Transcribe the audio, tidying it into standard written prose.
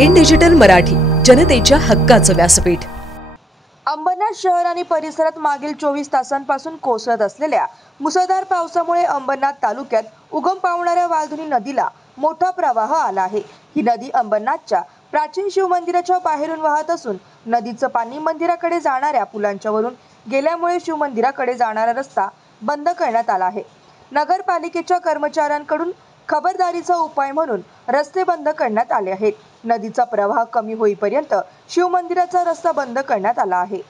In digital Marathi, जनतेच्या हक्काचं व्यासपीठ। अंबरनाथ शहर आणि परिसरात मागील 24 तासांपासून कोसळत असलेल्या मुसळधार पावसामुळे अंबरनाथ तालुक्यात उगम पावणाऱ्या वालधुनी नदीला मोठा प्रवाह आला आहे। ही नदी अंबरनाथच्या प्राचीन शिवमंदिराच्या बाहेरून वाहत असून नदीचं पाणी मंदिराकडे जाणाऱ्या पुलांच्या वरून गेल्यामुळे शिवमंदिराकडे जाणारा रस्ता बंद करण्यात आला आहे। नगरपालिकेच्या कर्मचाऱ्यांकडून खबरदारीचा उपाय म्हणून रस्ते बंद करण्यात आले आहेत। नदीचा प्रवाह कमी होईपर्यंत शिवमंदिराचा रस्ता बंद करण्यात आला आहे।